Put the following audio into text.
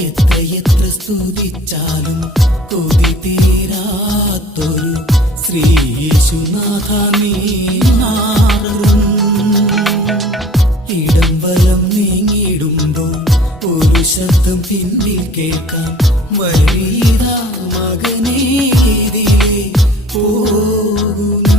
എത്ര സ്തുതിച്ചാലും കൊതി തീരാത്തൊരു ശ്രീയേശുനാഥ നീ മാറും. ഇടം വലം നീങ്ങിടുമ്പോൾ ഒരു ശബ്ദം പിന്നിൽ കേൾക്കാം, വരീതാ മകനേ ഇതിലേ പോകുന്നു.